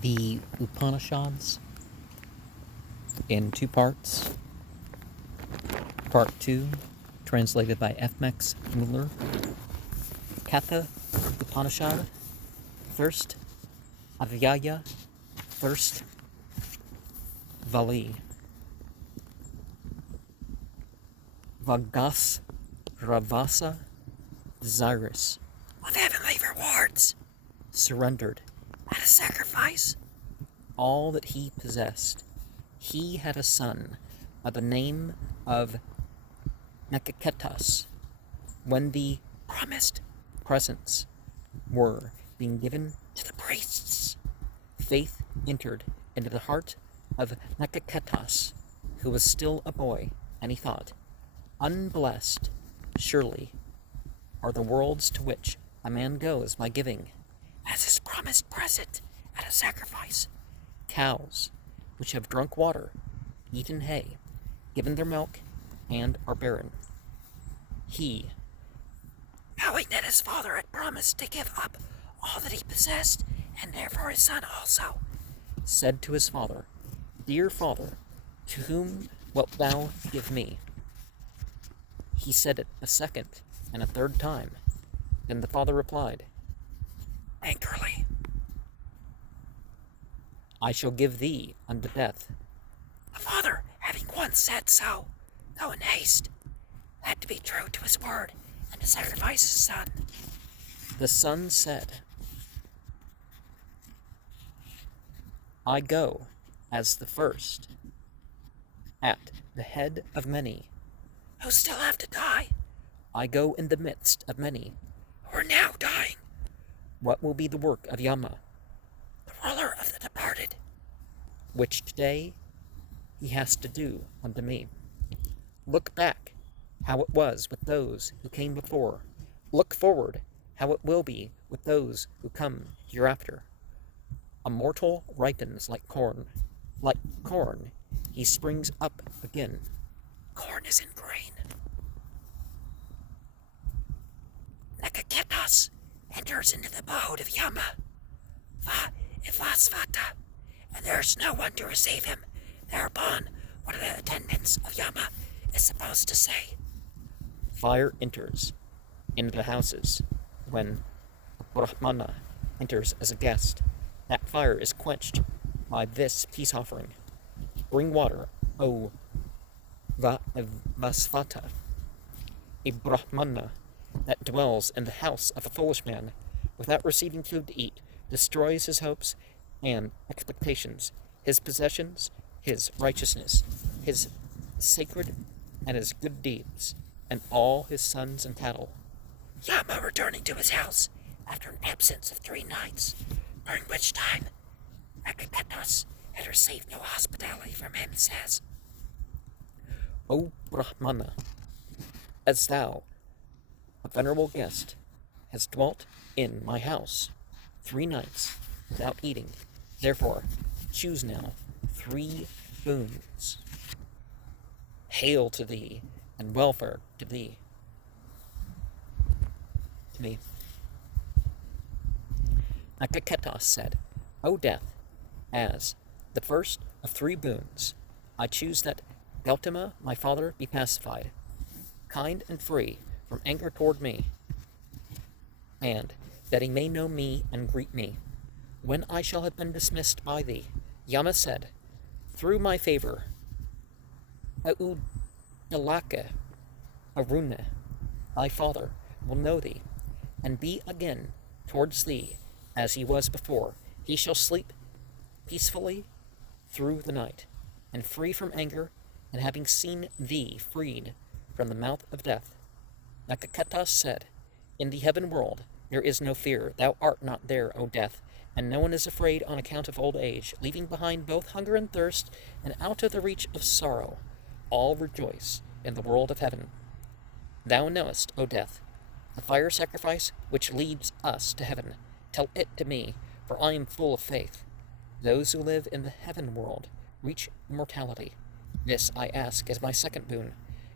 the Upanishads in two parts. Part 2, translated by F. Muller. Katha Upanishad, first Avyaya, first Vali. Vagas Ravasa, desirous of heavenly rewards, surrendered at a sacrifice all that he possessed. He had a son by the name of Nakaketas. When the promised presents were being given to the priests, faith entered into the heart of Nakaketas, who was still a boy, and he thought, unblessed, surely, are the worlds to which a man goes by giving, as his promised present at a sacrifice, cows which have drunk water, eaten hay, given their milk, and are barren. He, knowing that his father had promised to give up all that he possessed, and therefore his son also, said to his father, Dear father, to whom wilt thou give me? He said it a second and a third time. Then the father replied, angrily, I shall give thee unto death. The father, having once said so, though in haste, had to be true to his word and to sacrifice his son. The son said, I go as the first, at the head of many, who still have to die. I go in the midst of many, who are now dying. What will be the work of Yama, the ruler of the departed, which today he has to do unto me? Look back, how it was with those who came before. Look forward, how it will be with those who come hereafter. A mortal ripens like corn. Like corn, he springs up again. Corn is in grain. Nakaketas enters into the abode of Yama, Vasvata, and there is no one to receive him. Thereupon, one of the attendants of Yama is supposed to say, Fire enters into the houses when a Brahmana enters as a guest. That fire is quenched by this peace offering. Bring water, O Vasvata. A Brahmana that dwells in the house of a foolish man without receiving food to eat destroys his hopes and expectations, his possessions, his righteousness, his sacred and his good deeds, and all his sons and cattle. Yama returning to his house after an absence of 3 nights, during which time Nakaketas had received no hospitality from him, says, O Brahmana, as thou, a venerable guest, has dwelt in my house 3 nights without eating, therefore choose now 3 boons. Hail to thee, and welfare to thee. To me. Nakaketas said, O death, as the first of 3 boons, I choose that Gautama, my father, be pacified, kind and free from anger toward me, and that he may know me and greet me. When I shall have been dismissed by thee, Yama said, through my favor, Audalaka, Aruna, thy father, will know thee, and be again towards thee as he was before. He shall sleep peacefully through the night, and free from anger, and having seen thee freed from the mouth of death. Nakaketas said, in the heaven world there is no fear, thou art not there, O death, and no one is afraid on account of old age, leaving behind both hunger and thirst, and out of the reach of sorrow. All rejoice in the world of heaven. Thou knowest, O death, the fire sacrifice which leads us to heaven. Tell it to me, for I am full of faith. Those who live in the heaven world reach immortality. This I ask as my second boon.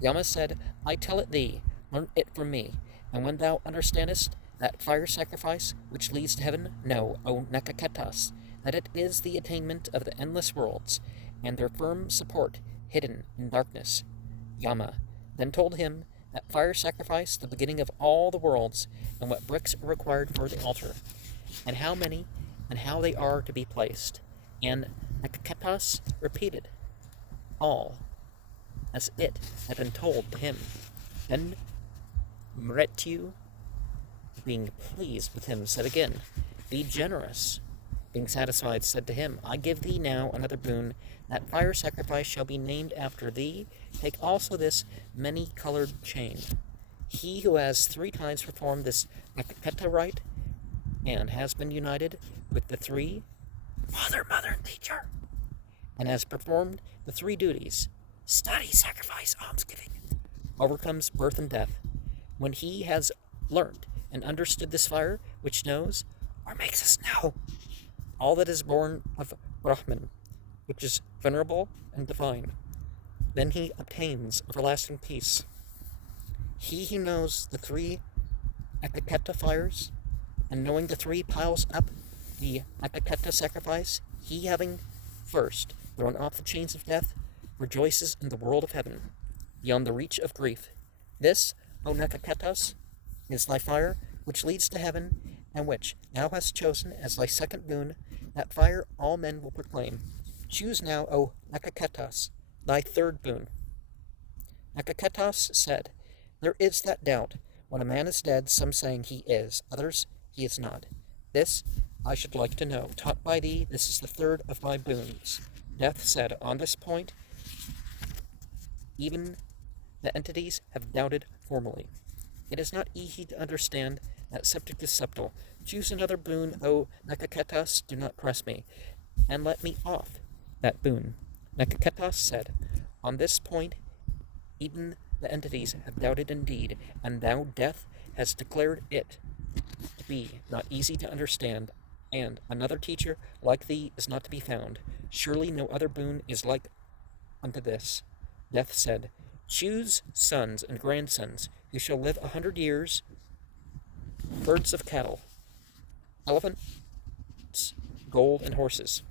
Yama said, I tell it thee, learn it from me, and when thou understandest that fire sacrifice which leads to heaven, know, O Nakaketas, that it is the attainment of the endless worlds, and their firm support hidden in darkness. Yama then told him that fire sacrificed the beginning of all the worlds, and what bricks are required for the altar, and how many, and how they are to be placed. And Nakaketas repeated all as it had been told to him. Then Mretu, being pleased with him, said again, "Be generous." Being satisfied, said to him, "I give thee now another boon. That fire sacrifice shall be named after thee. Take also this many-colored chain. He who has 3 times performed this Nakaketa rite, and has been united with the 3, Father, Mother, and Teacher, and has performed the 3 duties, study, sacrifice, almsgiving, overcomes birth and death. When he has learned and understood this fire, which knows, or makes us know, all that is born of Brahman, which is venerable and divine, then he obtains everlasting peace. He who knows the 3 Akaketa fires, and knowing the 3 piles up the Akaketa sacrifice, he having first thrown off the chains of death, rejoices in the world of heaven, beyond the reach of grief. This, O Nakaketas, is thy fire, which leads to heaven, and which thou hast chosen as thy second boon. That fire all men will proclaim. Choose now, O Nakaketas, thy third boon. Nakaketas said, "There is that doubt. When a man is dead, some saying he is, others he is not. This I should like to know. Taught by thee, this is the third of my boons." Death said, "On this point, even the entities have doubted formally. It is not easy to understand. That subject is subtle. Choose another boon, O Nakaketas, do not press me, and let me off that boon." Nakaketas said, "On this point, even the entities have doubted indeed, and thou, Death, hast declared it to be not easy to understand, and another teacher like thee is not to be found. Surely no other boon is like unto this." Death said, "Choose sons and grandsons who shall live 100 years, herds of cattle, elephants, gold, and horses.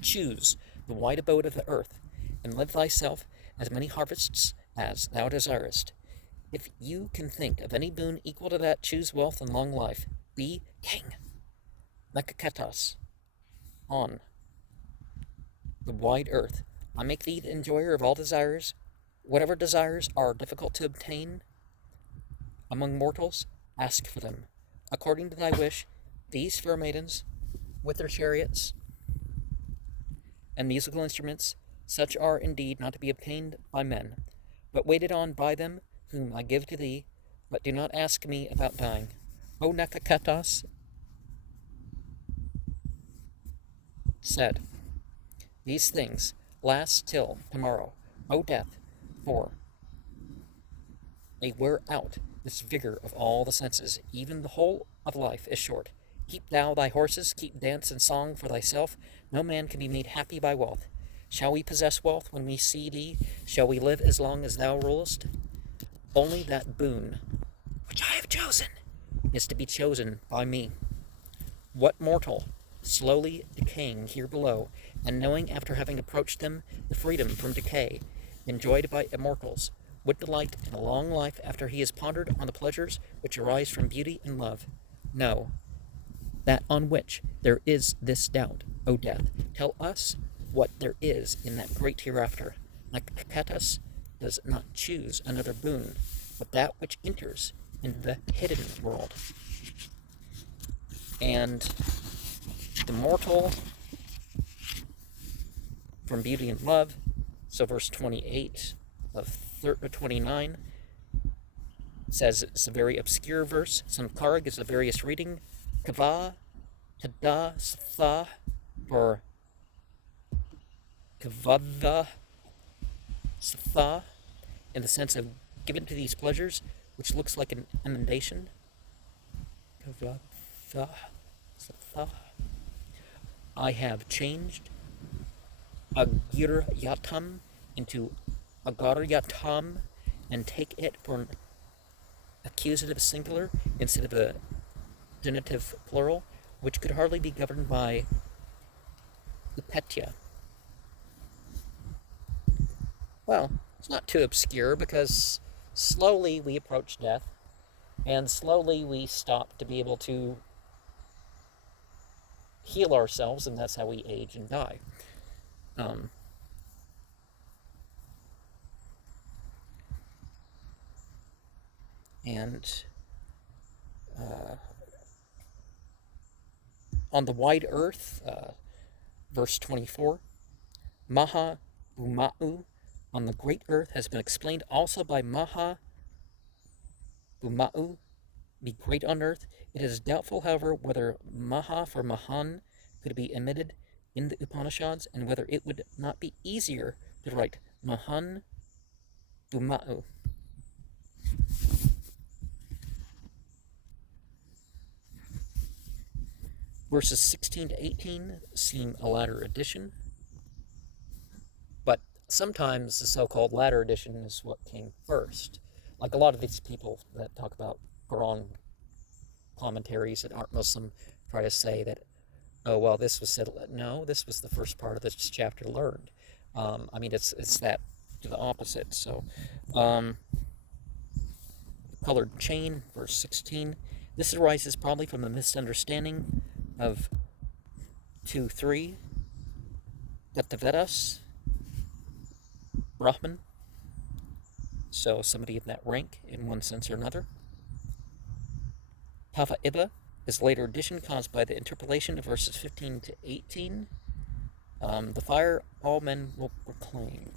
Choose the wide abode of the earth, and live thyself as many harvests as thou desirest. If you can think of any boon equal to that, choose wealth and long life. Be king." Nakaketas, on the wide earth, I make thee the enjoyer of all desires. Whatever desires are difficult to obtain among mortals, ask for them. According to thy wish, these fair maidens, with their chariots and musical instruments, such are indeed not to be obtained by men, but waited on by them whom I give to thee. But do not ask me about dying. O Nakaketas said, "These things last till tomorrow, O Death, for they wear out this vigor of all the senses. Even the whole of life is short. Keep thou thy horses, keep dance and song for thyself. No man can be made happy by wealth. Shall we possess wealth when we see thee? Shall we live as long as thou rulest? Only that boon which I have chosen is to be chosen by me. What mortal, slowly decaying here below, and knowing after having approached them the freedom from decay enjoyed by immortals, would delight in a long life after he has pondered on the pleasures which arise from beauty and love? No, that on which there is this doubt, O Death, tell us what there is in that great hereafter. Nakaketas does not choose another boon, but that which enters into the hidden world. And the mortal from beauty and love, so verse 28 of 29 says it's a very obscure verse. Sankara gives a various reading. Kava, Tada, Satha, or Kavada, Satha, in the sense of given to these pleasures, which looks like an emendation. Kavada, Satha. I have changed Agiryatam into Agaryatam and take it for an accusative singular instead of a genitive plural. which could hardly be governed by Upetya. Well, it's not too obscure, because slowly we approach death, and slowly we stop to be able to heal ourselves, and that's how we age and die. Um, and on the wide earth, verse 24, Maha Bhumau on the great earth has been explained also by Maha Bhumau, be great on earth. It is doubtful, however, whether Maha for Mahan could be omitted in the Upanishads, and whether it would not be easier to write Mahan Bhumau. Verses 16 to 18 seem a latter addition, but sometimes the so-called latter addition is what came first. Like a lot of these people that talk about Quran commentaries that aren't Muslim try to say that, oh, well, this was said. No, this was the first part of this chapter learned. I mean, it's that to the opposite. So, colored chain, verse 16. This arises probably from a misunderstanding of 2-3, that the Vedas, Brahman, so somebody of that rank in one sense or another. Tava Iba is a later addition caused by the interpolation of verses 15 to 18. The fire all men will proclaim.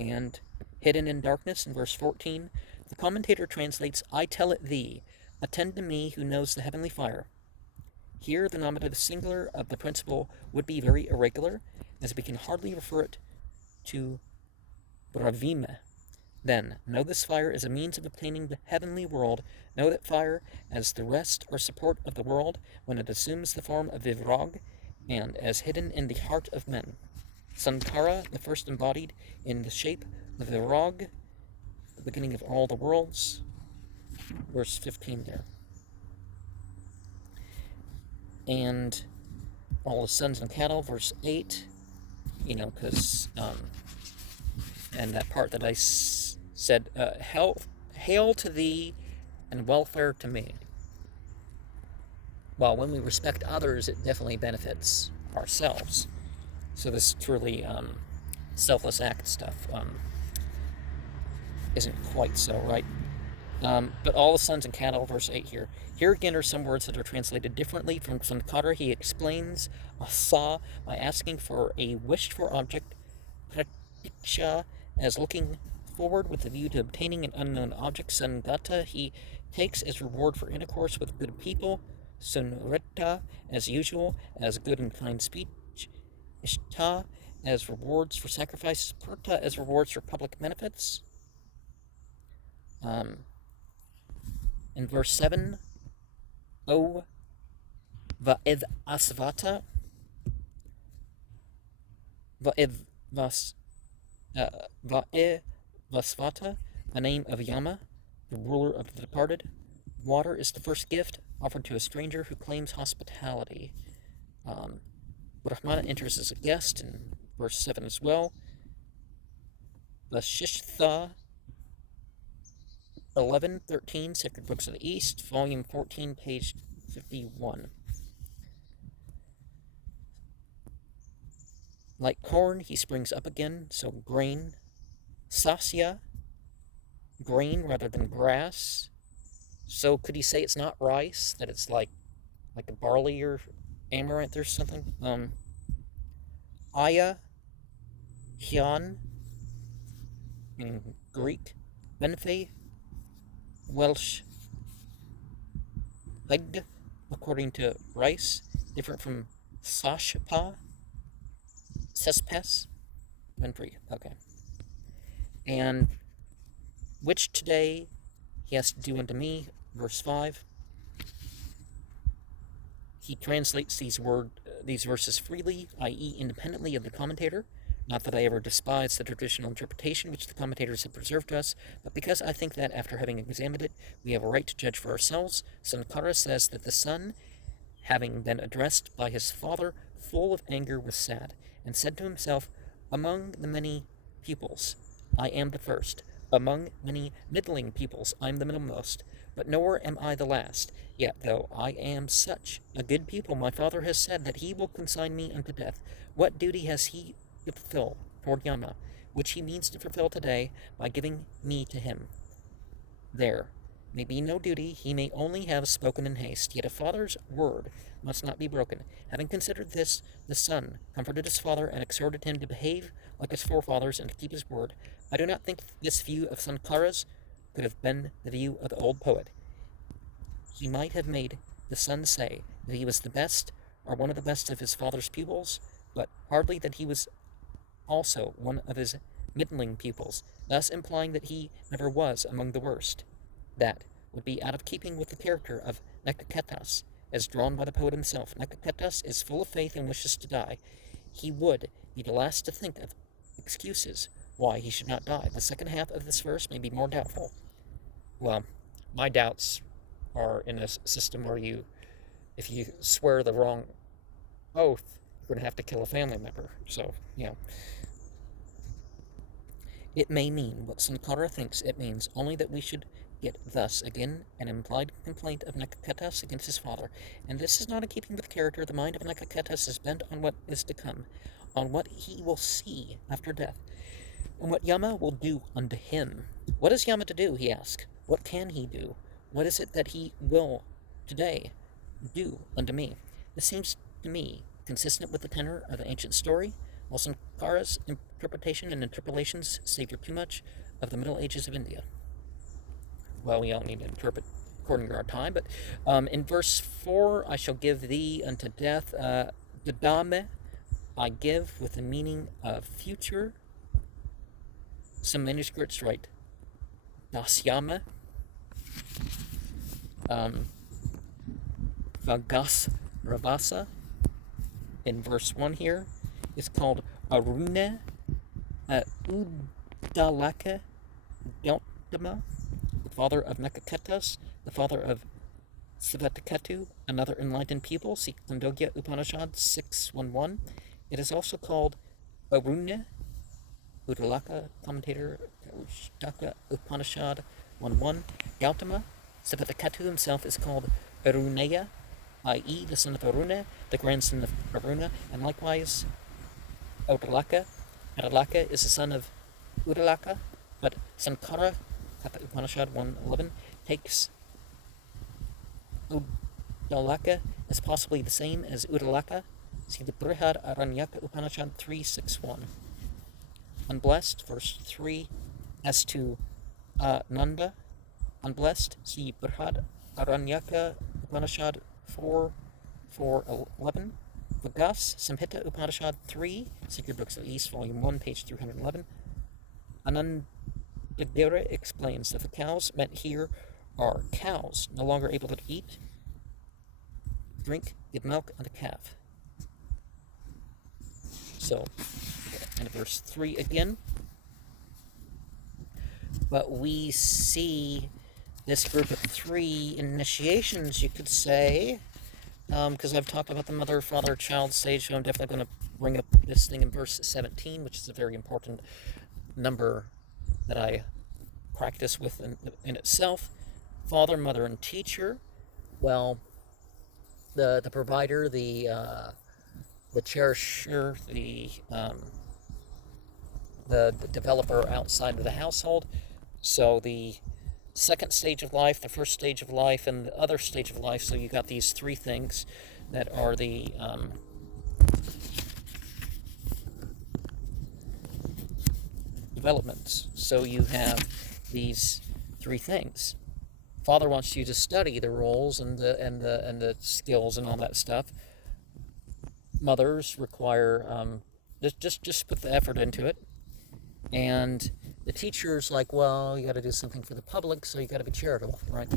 And hidden in darkness in verse 14, the commentator translates, I tell it thee, attend to me who knows the heavenly fire. Here the nominative singular of the principle would be very irregular, as we can hardly refer it to Bravime. Then, know this fire as a means of obtaining the heavenly world. Know that fire as the rest or support of the world when it assumes the form of Vivrag, and as hidden in the heart of men. Sankara, the first embodied in the shape of Vivrag, the beginning of all the worlds. Verse 15 there. And all the sons and cattle, verse 8, because, and that part that I said, hail to thee and welfare to me. Well, when we respect others, it definitely benefits ourselves. So this truly selfless act stuff isn't quite so, right? But all the sons and cattle, verse 8 here. Here again are some words that are translated differently from Sankara. He explains asa by asking for a wished-for object, pratiksha, as looking forward with a view to obtaining an unknown object. Sangata he takes as reward for intercourse with good people. Sunrita, as usual, as good and kind speech. Ishta, as rewards for sacrifices. Purta, as rewards for public benefits. In verse 7, O Va'iv Asvata, Va'iv Vasvata, a name of Yama, the ruler of the departed. Water is the first gift offered to a stranger who claims hospitality. Brahmana enters as a guest in verse 7 as well. Vashishtha 11:13, Sacred Books of the East, Volume 14, page 51. Like corn, he springs up again, so grain. Sasya, grain rather than grass. So could he say it's not rice, that it's like a barley or amaranth or something? Aya, Hyan, in Greek. Benfe, Welsh. Legd, according to rice, different from Sashpa, Cespes, Benfree. Okay. And which today he has to do unto me, verse 5. He translates these verses freely, i.e. independently of the commentator. Not that I ever despised the traditional interpretation which the commentators have preserved to us, but because I think that, after having examined it, we have a right to judge for ourselves. Sankara says that the son, having been addressed by his father, full of anger, was sad, and said to himself, "Among the many peoples, I am the first. Among many middling peoples, I am the middlemost. But nor am I the last. Yet, though I am such a good people, my father has said that he will consign me unto death. What duty has he to fulfill toward Yama, which he means to fulfill today by giving me to him? There may be no duty, he may only have spoken in haste. Yet a father's word must not be broken. Having considered this, the son comforted his father and exhorted him to behave like his forefathers and to keep his word. I do not think this view of Sankara's could have been the view of the old poet. He might have made the son say that he was the best or one of the best of his father's pupils, but hardly that he was also one of his middling pupils, thus implying that he never was among the worst. That would be out of keeping with the character of Nekaketas, as drawn by the poet himself. Nekaketas is full of faith and wishes to die. He would be the last to think of excuses why he should not die. The second half of this verse may be more doubtful. Well, my doubts are in a system where if you swear the wrong oath, you're going to have to kill a family member. So, it may mean what Sankara thinks it means, only that we should get thus again an implied complaint of Nekaketas against his father. And this is not in keeping with character. The mind of Nekaketas is bent on what is to come, on what he will see after death, and what Yama will do unto him. What is Yama to do, he asks? What can he do? What is it that he will today do unto me? This seems to me consistent with the tenor of the ancient story, while Sankara's interpretation and interpolations savor too much of the Middle Ages of India. Well, we all need to interpret according to our time, but in verse 4, I shall give thee unto death, Dadame, I give with the meaning of future. Some manuscripts write Dasyama, Vagas Ravasa. In verse 1 here, is called Aruna Udalaka Gautama, the father of Nekaketas, the father of Savatakatu, another enlightened people. See Kandogya Upanishad 6.1. It is also called Aruna Udalaka, commentator Katha Upanishad 1.1. Gautama, Savatakatu himself, is called Aruneya, i.e. the son of Aruna, the grandson of Aruna, and likewise Udalaka. Udalaka is the son of Udalaka, but Sankara, Katha Upanishad 1.11, takes Udalaka as possibly the same as Udalaka. See the Brihad Aranyaka Upanishad 3.6.1. Unblessed, verse 3, as to Nanda, unblessed, see Brihad Aranyaka Upanishad 4.4.11. Vagas Samhita Upanishad 3, Sacred Books of the East, Volume 1, page 311. Anandadhira explains that the cows meant here are cows no longer able to eat, drink, give milk, and a calf. So, and verse 3 again. But we see this group of 3 initiations, you could say, because I've talked about the mother, father, child stage, so I'm definitely going to bring up this thing in verse 17, which is a very important number that I practice with in itself. Father, mother, and teacher. Well, the provider, the cherisher, the developer outside of the household. So the second stage of life, the first stage of life, and the other stage of life. So you got these 3 things that are the developments. So you have these 3 things. Father wants you to study the roles and the skills and all that stuff. Mothers require just put the effort into it. And the teacher's like, well, you got to do something for the public, so you got to be charitable, right?